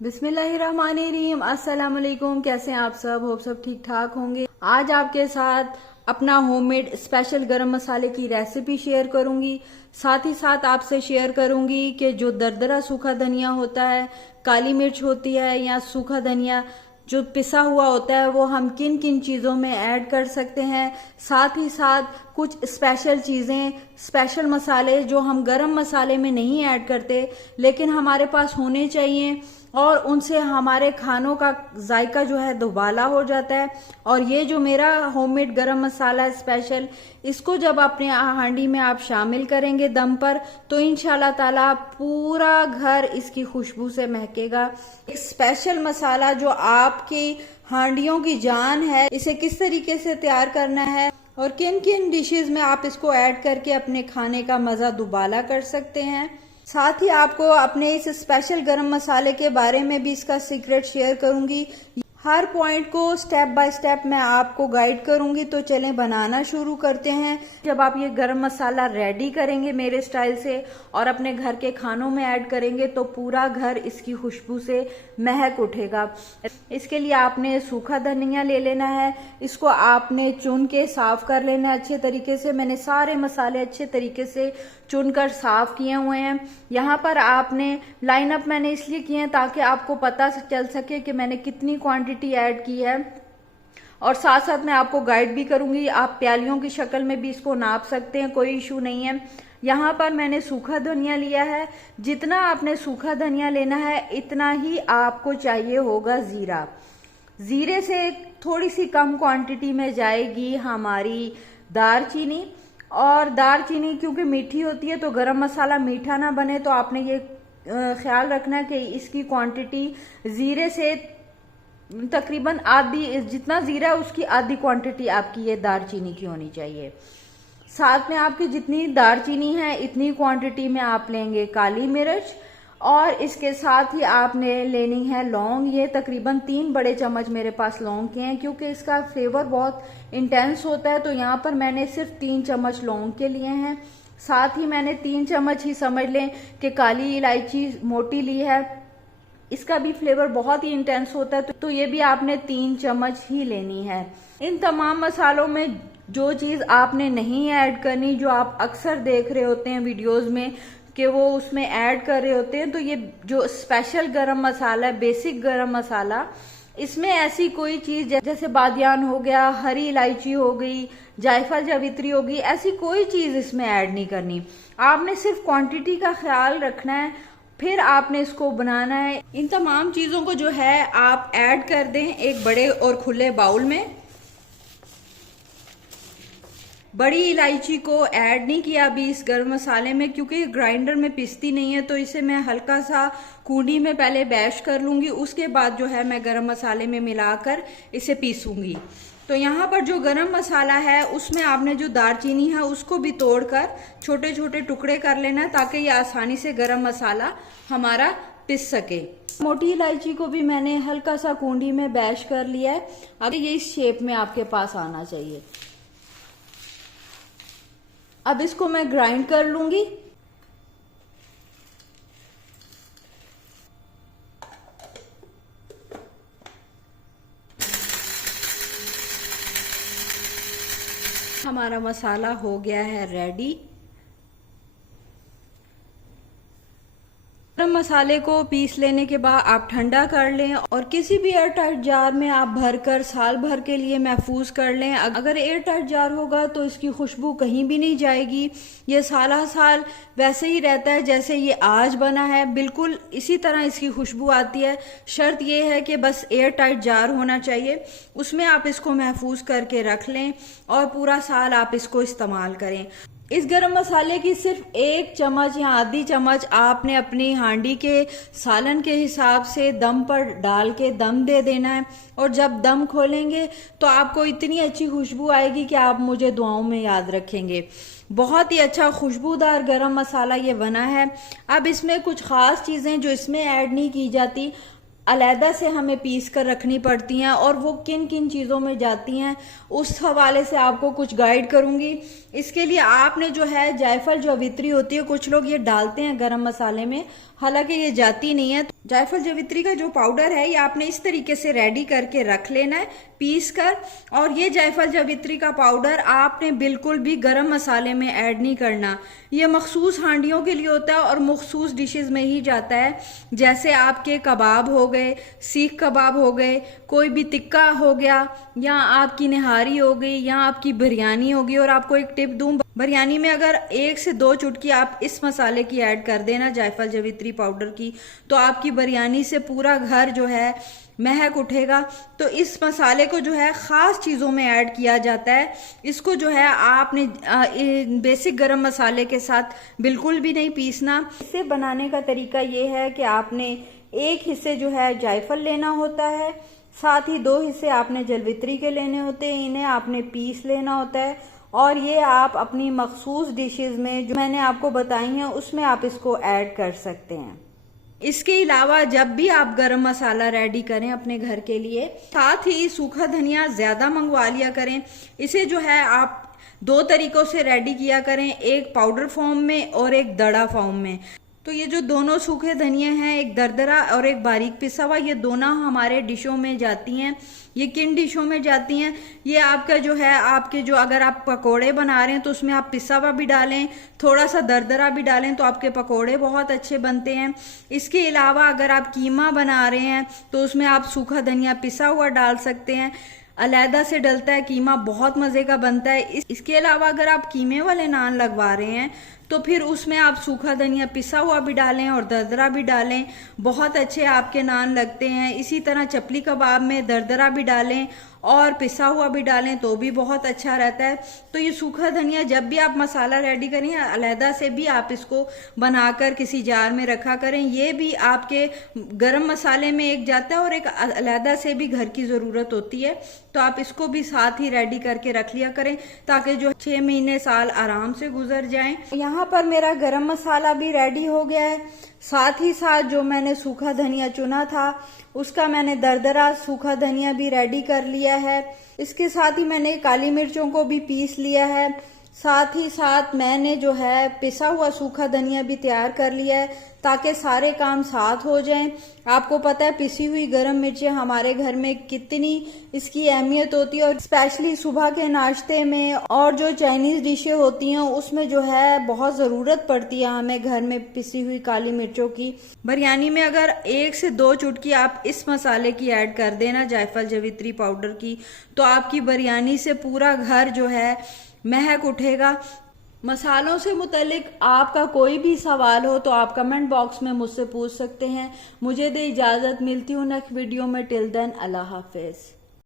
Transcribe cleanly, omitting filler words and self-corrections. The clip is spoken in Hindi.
बिस्मिल्लाहिर्रहमानिर्रहीम। अस्सलाम वालेकुम। कैसे हैं आप सब? होप सब ठीक ठाक होंगे। आज आपके साथ अपना होममेड स्पेशल गरम मसाले की रेसिपी शेयर करूंगी। साथ ही साथ आपसे शेयर करूंगी कि जो दरदरा सूखा धनिया होता है, काली मिर्च होती है या सूखा धनिया जो पिसा हुआ होता है, वो हम किन किन चीज़ों में ऐड कर सकते हैं। साथ ही साथ कुछ स्पेशल चीज़ें, स्पेशल मसाले जो हम गरम मसाले में नहीं ऐड करते लेकिन हमारे पास होने चाहिए और उनसे हमारे खानों का जायका जो है दुबाला हो जाता है। और ये जो मेरा होममेड गरम मसाला है स्पेशल, इसको जब अपने हांडी में आप शामिल करेंगे दम पर, तो इंशाल्लाह ताला पूरा घर इसकी खुशबू से महकेगा। एक स्पेशल मसाला जो आपकी हांडियों की जान है, इसे किस तरीके से तैयार करना है और किन किन डिशेज में आप इसको ऐड करके अपने खाने का मजा दुबाला कर सकते हैं। साथ ही आपको अपने इस स्पेशल गरम मसाले के बारे में भी इसका सीक्रेट शेयर करूंगी। हर पॉइंट को स्टेप बाय स्टेप मैं आपको गाइड करूंगी। तो चलें बनाना शुरू करते हैं। जब आप ये गरम मसाला रेडी करेंगे मेरे स्टाइल से और अपने घर के खानों में ऐड करेंगे तो पूरा घर इसकी खुशबू से महक उठेगा। इसके लिए आपने सूखा धनिया ले लेना है। इसको आपने चुन के साफ कर लेना है अच्छे तरीके से। मैंने सारे मसाले अच्छे तरीके से चुनकर साफ किए हुए हैं। यहाँ पर आपने लाइन अप मैंने इसलिए किए हैं ताकि आपको पता चल सके कि मैंने कितनी क्वांटिटी ऐड की है, और साथ साथ मैं आपको गाइड भी करूंगी। आप प्यालियों की शक्ल में भी इसको नाप सकते हैं, कोई इशू नहीं है। यहाँ पर मैंने सूखा धनिया लिया है। जितना आपने सूखा धनिया लेना है इतना ही आपको चाहिए होगा जीरा। जीरे से थोड़ी सी कम क्वांटिटी में जाएगी हमारी दालचीनी। और दालचीनी क्योंकि मीठी होती है तो गरम मसाला मीठा ना बने, तो आपने ये ख्याल रखना है कि इसकी क्वांटिटी जीरे से तकरीबन आधी, जितना जीरा है उसकी आधी क्वांटिटी आपकी ये दालचीनी की होनी चाहिए। साथ में आपकी जितनी दालचीनी है इतनी क्वांटिटी में आप लेंगे काली मिर्च, और इसके साथ ही आपने लेनी है लौंग। ये तकरीबन 3 बड़े चम्मच मेरे पास लौंग के हैं क्योंकि इसका फ्लेवर बहुत इंटेंस होता है, तो यहाँ पर मैंने सिर्फ 3 चम्मच लौंग के लिए हैं। साथ ही मैंने 3 चम्मच ही समझ लें कि काली इलायची मोटी ली है, इसका भी फ्लेवर बहुत ही इंटेंस होता है, तो ये भी आपने 3 चम्मच ही लेनी है। इन तमाम मसालों में जो चीज़ आपने नहीं ऐड करनी, जो आप अक्सर देख रहे होते हैं वीडियोज़ में कि वो उसमें ऐड कर रहे होते हैं, तो ये जो स्पेशल गरम मसाला है, बेसिक गरम मसाला, इसमें ऐसी कोई चीज जैसे बादियान हो गया, हरी इलायची हो गई, जायफल जावित्री हो गई, ऐसी कोई चीज इसमें ऐड नहीं करनी। आपने सिर्फ क्वांटिटी का ख्याल रखना है, फिर आपने इसको बनाना है। इन तमाम चीजों को जो है आप ऐड कर दें एक बड़े और खुले बाउल में। बड़ी इलायची को ऐड नहीं किया अभी इस गरम मसाले में क्योंकि ग्राइंडर में पिसती नहीं है, तो इसे मैं हल्का सा कूंडी में पहले बैश कर लूंगी, उसके बाद जो है मैं गरम मसाले में मिलाकर इसे पीसूंगी। तो यहाँ पर जो गरम मसाला है उसमें आपने जो दालचीनी है उसको भी तोड़कर छोटे छोटे टुकड़े कर लेना है ताकि ये आसानी से गरम मसाला हमारा पिस सके। मोटी इलायची को भी मैंने हल्का सा कूंडी में बैश कर लिया है। अब ये इस शेप में आपके पास आना चाहिए। अब इसको मैं ग्राइंड कर लूंगी। हमारा मसाला हो गया है रेडी। गरम मसाले को पीस लेने के बाद आप ठंडा कर लें और किसी भी एयर टाइट जार में आप भरकर साल भर के लिए महफूज कर लें। अगर एयर टाइट जार होगा तो इसकी खुशबू कहीं भी नहीं जाएगी, ये साला साल वैसे ही रहता है जैसे ये आज बना है, बिल्कुल इसी तरह इसकी खुशबू आती है। शर्त ये है कि बस एयर टाइट जार होना चाहिए, उसमें आप इसको महफूज करके रख लें और पूरा साल आप इसको इस्तेमाल करें। इस गरम मसाले की सिर्फ 1 चम्मच या आधी चम्मच आपने अपनी हांडी के सालन के हिसाब से दम पर डाल के दम दे देना है, और जब दम खोलेंगे तो आपको इतनी अच्छी खुशबू आएगी कि आप मुझे दुआओं में याद रखेंगे। बहुत ही अच्छा खुशबूदार गरम मसाला ये बना है। अब इसमें कुछ खास चीजें जो इसमें ऐड नहीं की जाती, अलहदा से हमें पीस कर रखनी पड़ती हैं, और वो किन किन चीज़ों में जाती हैं उस हवाले से आपको कुछ गाइड करूंगी। इसके लिए आपने जो है जायफल जावित्री होती है, कुछ लोग ये डालते हैं गरम मसाले में, हालांकि ये जाती नहीं है। जायफल जावित्री का जो पाउडर है ये आपने इस तरीके से रेडी करके रख लेना है पीस कर। और ये जायफल जावित्री का पाउडर आपने बिल्कुल भी गरम मसाले में ऐड नहीं करना। ये मखसूस हांडियों के लिए होता है और मखसूस डिशेस में ही जाता है, जैसे आपके कबाब हो गए, सीख कबाब हो गए, कोई भी टिक्का हो गया, या आपकी निहारी हो गई, या आपकी बिरयानी होगी। और आपको एक टिप दूं, बिरयानी में अगर 1 से 2 चुटकी आप इस मसाले की ऐड कर देना जायफल जावित्री पाउडर की, तो आपकी बिरयानी से पूरा घर जो है महक उठेगा। तो इस मसाले को जो है ख़ास चीज़ों में ऐड किया जाता है। इसको जो है आपने बेसिक गरम मसाले के साथ बिल्कुल भी नहीं पीसना। इसे बनाने का तरीका ये है कि आपने 1 हिस्से जो है जायफल लेना होता है, साथ ही 2 हिस्से आपने जलवित्री के लेने होते हैं। इन्हें आपने पीस लेना होता है और ये आप अपनी मखसूस डिशेस में जो मैंने आपको बताई हैं उसमें आप इसको ऐड कर सकते हैं। इसके अलावा जब भी आप गरम मसाला रेडी करें अपने घर के लिए, साथ ही सूखा धनिया ज्यादा मंगवा लिया करें। इसे जो है आप 2 तरीकों से रेडी किया करें, एक पाउडर फॉर्म में और एक दड़ा फॉर्म में। तो ये जो दोनों सूखे धनिया हैं, एक दरदरा और एक बारीक पिसा हुआ, ये दोनों हमारे डिशों में जाती हैं। ये किन डिशों में जाती हैं? ये आपका जो है, आपके जो अगर आप पकोड़े बना रहे हैं तो उसमें आप पिसा हुआ भी डालें, थोड़ा सा दरदरा भी डालें तो आपके पकोड़े बहुत अच्छे बनते हैं। इसके अलावा अगर आप कीमा बना रहे हैं तो उसमें आप सूखा धनिया पिसा हुआ डाल सकते हैं, अलहदा से डलता है, कीमा बहुत मज़े का बनता है। इसके अलावा अगर आप कीमे वाले नान लगवा रहे हैं तो फिर उसमें आप सूखा धनिया पिसा हुआ भी डालें और दरदरा भी डालें, बहुत अच्छे आपके नान लगते हैं। इसी तरह चपली कबाब में दरदरा भी डालें और पिसा हुआ भी डालें तो भी बहुत अच्छा रहता है। तो ये सूखा धनिया जब भी आप मसाला रेडी करें, अलहदा से भी आप इसको बनाकर किसी जार में रखा करें। ये भी आपके गरम मसाले में एक जाता है और एक अलहदा से भी घर की ज़रूरत होती है, तो आप इसको भी साथ ही रेडी करके रख लिया करें ताकि जो 6 महीने साल आराम से गुजर जाएं। यहाँ पर मेरा गरम मसाला भी रेडी हो गया है। साथ ही साथ जो मैंने सूखा धनिया चुना था उसका मैंने दरदरा सूखा धनिया भी रेडी कर लिया है। इसके साथ ही मैंने काली मिर्चों को भी पीस लिया है। साथ ही साथ मैंने जो है पिसा हुआ सूखा धनिया भी तैयार कर लिया है ताकि सारे काम साथ हो जाएं। आपको पता है पिसी हुई गरम मिर्चें हमारे घर में कितनी इसकी अहमियत होती है, और स्पेशली सुबह के नाश्ते में और जो चाइनीज डिशें होती हैं उसमें जो है बहुत ज़रूरत पड़ती है हमें घर में पिसी हुई काली मिर्चों की। बिरयानी में अगर 1 से 2 चुटकी आप इस मसाले की ऐड कर देना जायफल जावित्री पाउडर की, तो आपकी बिरयानी से पूरा घर जो है महक उठेगा। मसालों से मुतल्लिक आपका कोई भी सवाल हो तो आप कमेंट बॉक्स में मुझसे पूछ सकते हैं। मुझे दे इजाज़त, मिलती हूँ नेक्स्ट वीडियो में। टिल देन अल्लाह हाफिज़।